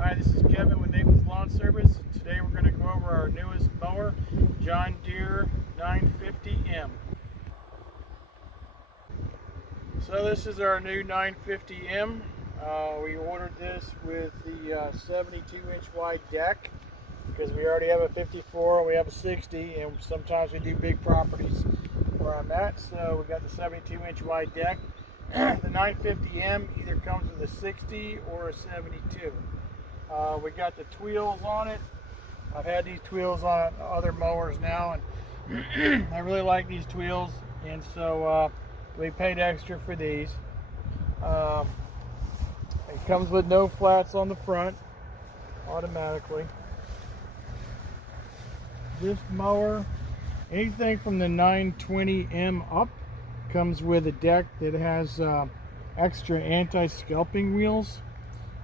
Hi, this is Kevin with Naples Lawn Service. Today we're going to go over our newest mower, John Deere 950M. So this is our new 950M. We ordered this with the 72-inch wide deck because we already have a 54 and we have a 60, and sometimes we do big properties where I'm at, so we got the 72-inch wide deck. The 950M either comes with a 60 or a 72. We got the wheels on it. I've had these wheels on other mowers now, and I really like these wheels, and so we paid extra for these. It comes with no flats on the front automatically. This mower, anything from the 920M up, comes with a deck that has extra anti-scalping wheels.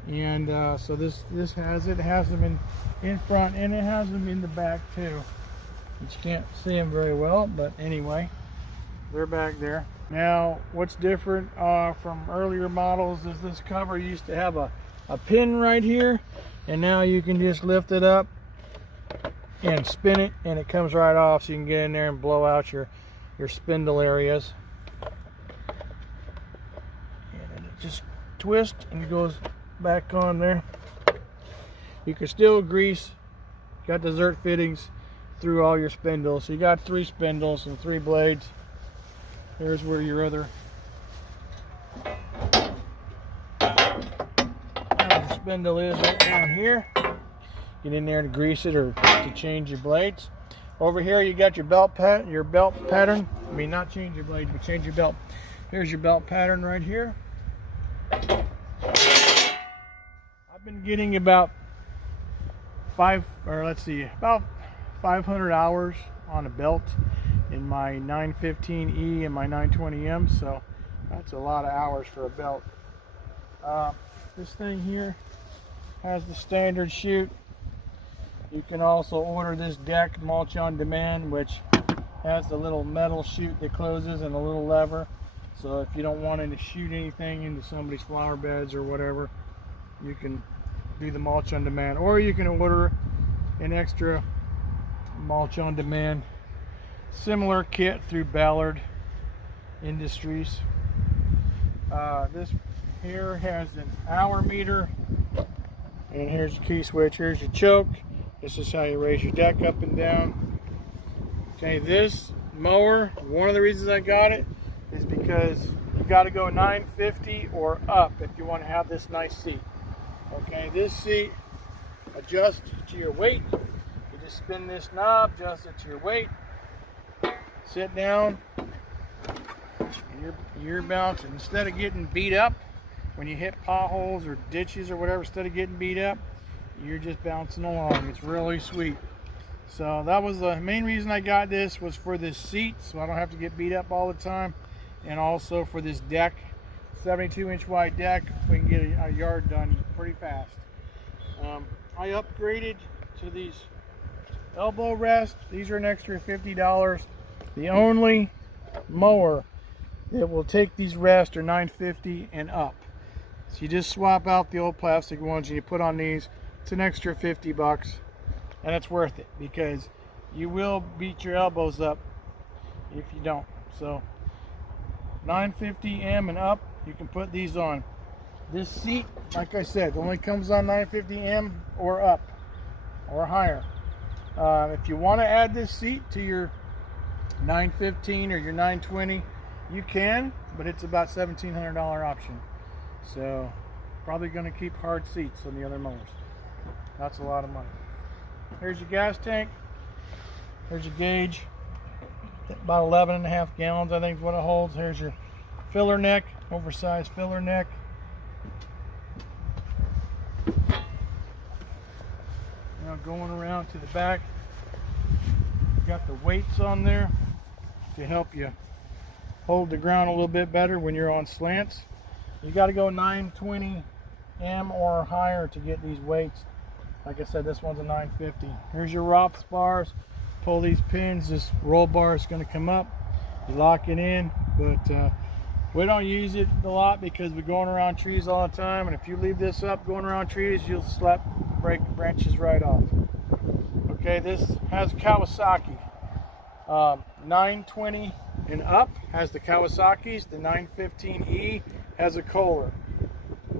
And so this has them in front, and it has them in the back too. You can't see them very well, but anyway, they're back there. Now what's different from earlier models is this cover used to have a pin right here, and now you can just lift it up and spin it, and it comes right off, so you can get in there and blow out your spindle areas. And it just twists and it goes back on there. You can still grease, got the Zert fittings through all your spindles, so you got 3 spindles and 3 blades. There's where your other spindle is, right down here. Get in there to grease it or to change your blades. Over here you got your belt pattern. I mean, not change your blades, but change your belt. Here's your belt pattern right here. I've been getting about 500 hours on a belt in my 915E and my 920M, so that's a lot of hours for a belt. This thing here has the standard chute. You can also order this deck mulch on demand, which has the little metal chute that closes and a little lever. So if you don't want to shoot anything into somebody's flower beds or whatever, you can do the mulch on demand, or you can order an extra mulch on demand similar kit through Ballard Industries. This here has an hour meter, and here's your key switch. Here's your choke. This is how you raise your deck up and down. Okay, this mower, one of the reasons I got it is because you got to go 950 or up if you want to have this nice seat. Okay, this seat adjusts to your weight. You just spin this knob, adjust it to your weight, sit down, and you're bouncing. Instead of getting beat up when you hit potholes or ditches or whatever, instead of getting beat up, you're just bouncing along. It's really sweet. So that was the main reason I got this, was for this seat, so I don't have to get beat up all the time, and also for this deck. 72-inch wide deck, we can get a yard done pretty fast. I upgraded to these elbow rests. These are an extra $50. The only mower that will take these rests are 950 and up. So you just swap out the old plastic ones and you put on these. It's an extra 50 bucks, and it's worth it because you will beat your elbows up if you don't. So 950M and up, you can put these on. This seat, like I said, only comes on 950M or up or higher. If you want to add this seat to your 915 or your 920, you can, but it's about $1,700 option. So probably going to keep hard seats on the other mowers. That's a lot of money. Here's your gas tank. Here's your gauge. About 11.5 gallons, I think, is what it holds. Here's your filler neck, oversized filler neck. Now going around to the back, got the weights on there to help you hold the ground a little bit better when you're on slants. You got to go 920M or higher to get these weights. Like I said, this one's a 950. Here's your Roths bars. Pull these pins, this roll bar is going to come up. You lock it in, but We don't use it a lot because we're going around trees all the time, and if you leave this up going around trees, you'll break branches right off. Okay, this has Kawasaki. 920 and up has the Kawasaki's. The 915E has a Kohler.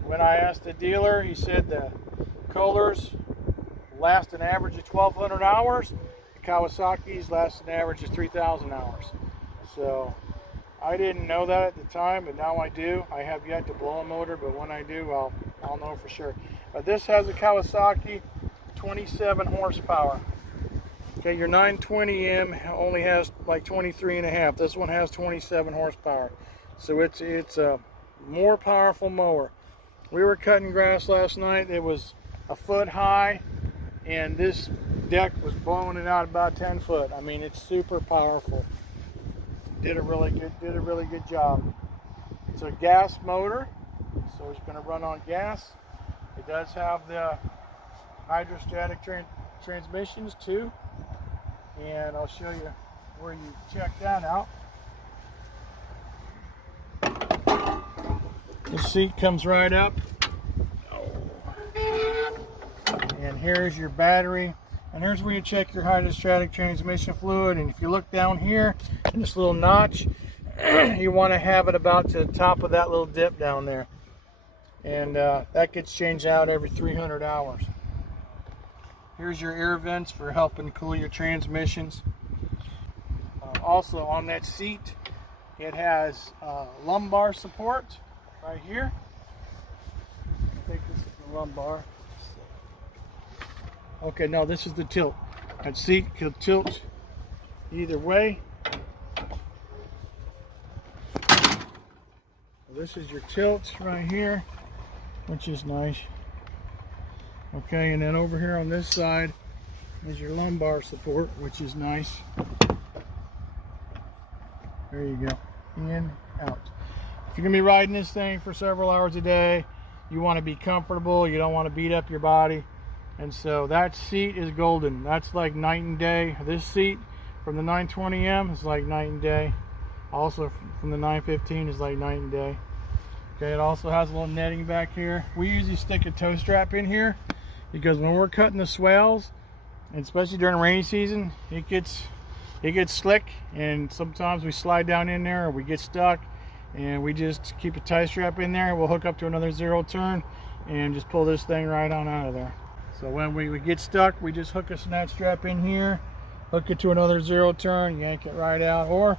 When I asked the dealer, he said the Kohlers last an average of 1,200 hours. The Kawasaki's last an average of 3,000 hours. So I didn't know that at the time, but now I do. I have yet to blow a motor, but when I do, I'll know for sure. But this has a Kawasaki 27 horsepower. Okay, your 920M only has like 23.5. This one has 27 horsepower. So it's a more powerful mower. We were cutting grass last night. It was a foot high, and this deck was blowing it out about 10 foot. I mean, it's super powerful. Did a really good job. It's a gas motor, so it's going to run on gas. It does have the hydrostatic transmissions too, and I'll show you where you check that out. The seat comes right up, and here's your battery, and here's where you check your hydrostatic transmission fluid. And if you look down here in this little notch, you want to have it about to the top of that little dip down there, and that gets changed out every 300 hours. Here's your air vents for helping cool your transmissions. Also on that seat, it has lumbar support right here. I think this is the lumbar. Okay, no, this is the tilt. That seat can tilt either way. This is your tilt right here, which is nice. Okay, and then over here on this side is your lumbar support, which is nice. There you go, in, out. If you're gonna be riding this thing for several hours a day, you want to be comfortable, you don't want to beat up your body, and so that seat is golden. That's like night and day. This seat from the 920M is like night and day. Also from the 915 is like night and day. Okay, it also has a little netting back here. We usually stick a toe strap in here because when we're cutting the swales, and especially during rainy season, it gets slick, and sometimes we slide down in there or we get stuck, and we just keep a tie strap in there. We'll hook up to another zero turn and just pull this thing right on out of there. So when we get stuck, we just hook a snap strap in here, hook it to another zero turn, yank it right out, or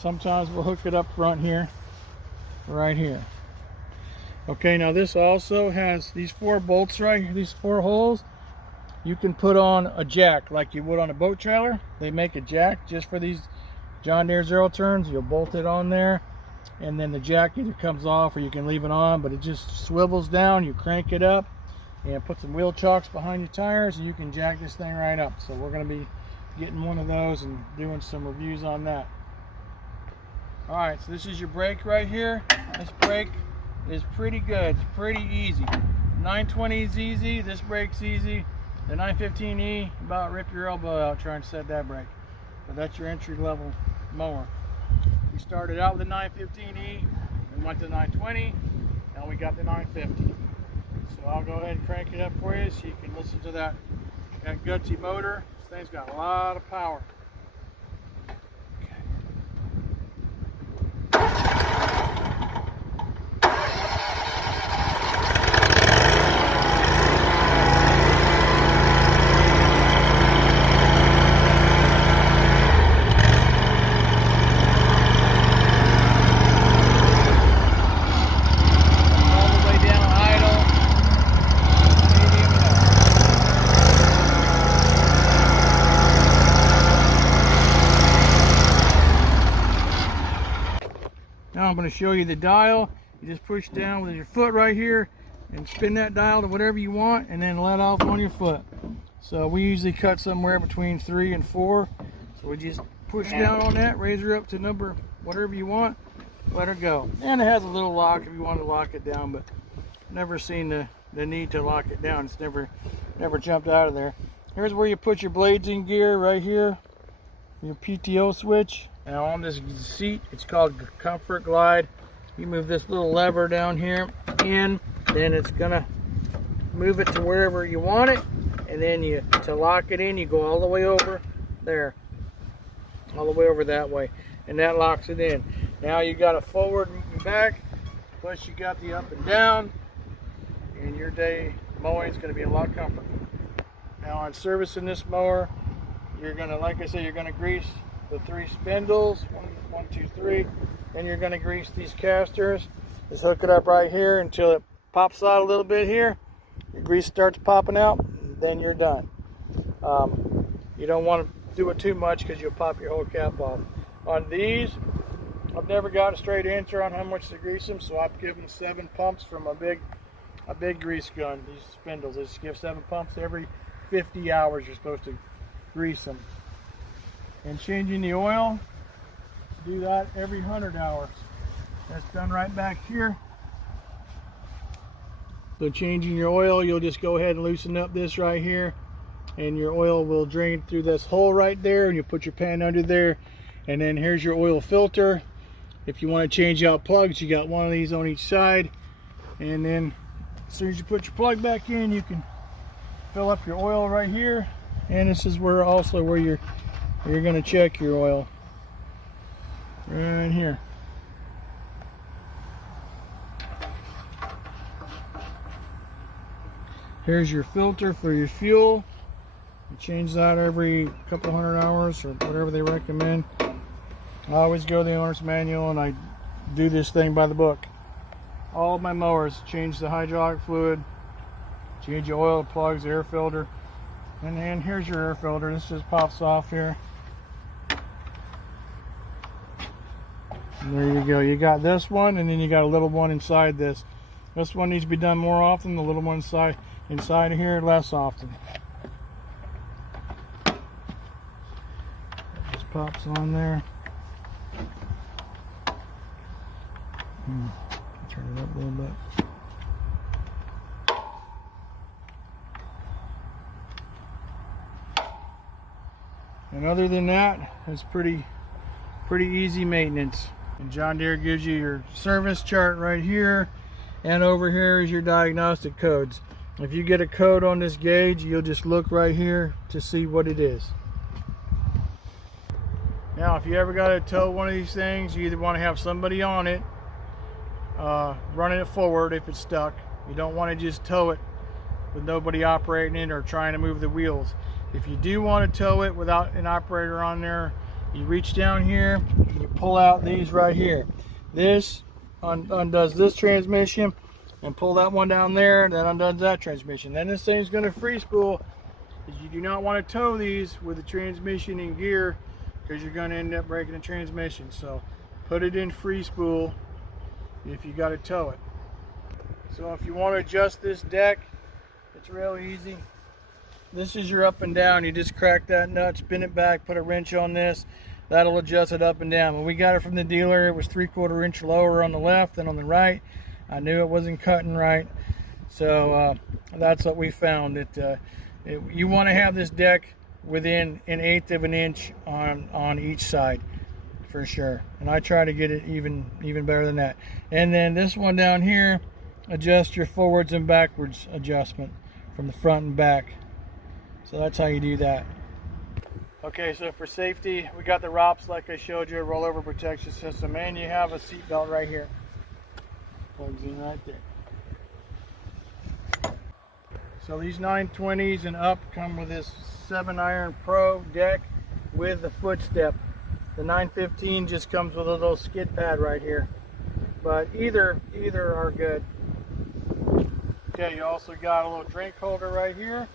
sometimes we'll hook it up front here, right here. Okay, now this also has these 4 bolts right here, these 4 holes. You can put on a jack like you would on a boat trailer. They make a jack just for these John Deere zero turns. You'll bolt it on there, and then the jack either comes off or you can leave it on, but it just swivels down. You crank it up and put some wheel chocks behind your tires, and you can jack this thing right up. So we're going to be getting one of those and doing some reviews on that. Alright, so this is your brake right here. This brake is pretty good. It's pretty easy. 920 is easy. This brake's easy. The 915E, about rip your elbow out trying to set that brake. But that's your entry level mower. We started out with the 915E, we went to the 920, and we got the 950. So I'll go ahead and crank it up for you so you can listen to that gutsy motor. This thing's got a lot of power. Now I'm going to show you the dial. You just push down with your foot right here and spin that dial to whatever you want, and then let off on your foot. So we usually cut somewhere between 3 and 4. So we just push down on that, raise her up to number whatever you want, let her go. And it has a little lock if you want to lock it down, but never seen the need to lock it down. It's never jumped out of there. Here's where you put your blades in gear right here, your PTO switch. Now on this seat, it's called Comfort Glide you move this little lever down here in, then it's gonna move it to wherever you want it, and then to lock it in, you go all the way over there, all the way over that way, and that locks it in. Now you got a forward and back, plus you got the up and down, and your day mowing is going to be a lot comfortable. Now on servicing this mower, you're going to, like I said, you're going to grease the 3 spindles, one, 2, 3, and you're going to grease these casters. Just hook it up right here until it pops out a little bit here. Your grease starts popping out, then you're done. You don't want to do it too much because you'll pop your whole cap off. On these, I've never got a straight answer on how much to grease them, so I've given 7 pumps from a big grease gun. These spindles, they just give 7 pumps every 50 hours. You're supposed to grease them. And changing the oil, do that every 100 hours. That's done right back here. So changing your oil, you'll just go ahead and loosen up this right here, and your oil will drain through this hole right there, and you put your pan under there, and then here's your oil filter. If you want to change out plugs, you got one of these on each side, and then as soon as you put your plug back in, you can fill up your oil right here, and this is where you're going to check your oil right here. Here's your filter for your fuel. You change that every couple 100 hours or whatever they recommend. I always go to the owner's manual and I do this thing by the book. All of my mowers, change the hydraulic fluid, change your oil plugs, air filter, and then here's your air filter. This just pops off here. And there you go. You got this one, and then you got a little one inside this. This one needs to be done more often. The little one inside of here less often. It just pops on there. Turn it up a little bit. And other than that, it's pretty easy maintenance. And John Deere gives you your service chart right here, and over here is your diagnostic codes. If you get a code on this gauge, you'll just look right here to see what it is. Now, if you ever got to tow one of these things, you either want to have somebody on it, running it forward if it's stuck. You don't want to just tow it with nobody operating it or trying to move the wheels. If you do want to tow it without an operator on there, you reach down here and you pull out these right here. This undoes this transmission, and pull that one down there, that undoes that transmission. Then this thing's going to free spool. You do not want to tow these with the transmission in gear because you're going to end up breaking the transmission. So put it in free spool if you got to tow it. So if you want to adjust this deck, it's real easy. This is your up and down. You just crack that nut, spin it back, put a wrench on this. That'll adjust it up and down. When we got it from the dealer, it was 3/4 inch lower on the left than on the right. I knew it wasn't cutting right, so that's what we found. You want to have this deck within 1/8 of an inch on each side, for sure. And I try to get it even better than that. And then this one down here, adjust your forwards and backwards adjustment from the front and back. So that's how you do that. Okay, so for safety, we got the ROPS like I showed you, a rollover protection system, and you have a seat belt right here. Plugs in right there. So these 920s and up come with this 7-iron Pro deck with a footstep. The 915 just comes with a little skid pad right here. But either are good. Okay, you also got a little drink holder right here,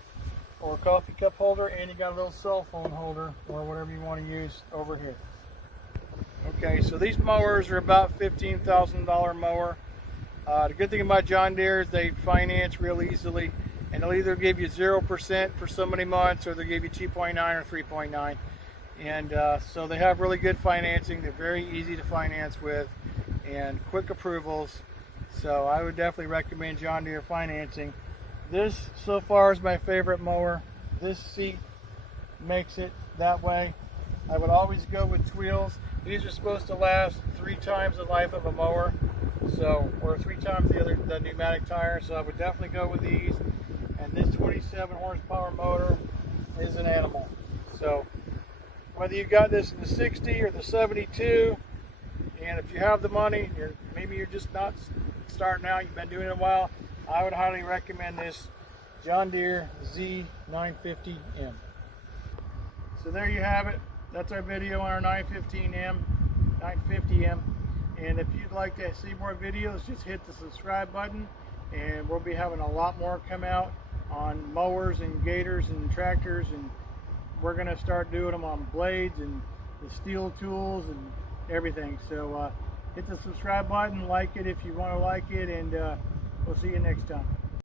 or a coffee cup holder, and you got a little cell phone holder, or whatever you want to use over here. Okay, so these mowers are about $15,000 mower. The good thing about John Deere is they finance real easily, and they'll either give you 0% for so many months, or they'll give you 2.9 or 3.9. And so they have really good financing. They're very easy to finance with, and quick approvals. So I would definitely recommend John Deere financing. This so far is my favorite mower. This seat makes it that way. I would always go with wheels. These are supposed to last 3 times the life of a mower. So we're 3 times the pneumatic tire, so I would definitely go with these. And this 27 horsepower motor is an animal. So whether you got this in the 60 or the 72, and if you have the money, maybe you're just not starting out, you've been doing it a while, I would highly recommend this John Deere Z950M. So there you have it. That's our video on our 950M. And if you'd like to see more videos, just hit the subscribe button, and we'll be having a lot more come out on mowers and gators and tractors, and we're going to start doing them on blades and the steel tools and everything. So hit the subscribe button, like it if you want to like it, and we'll see you next time.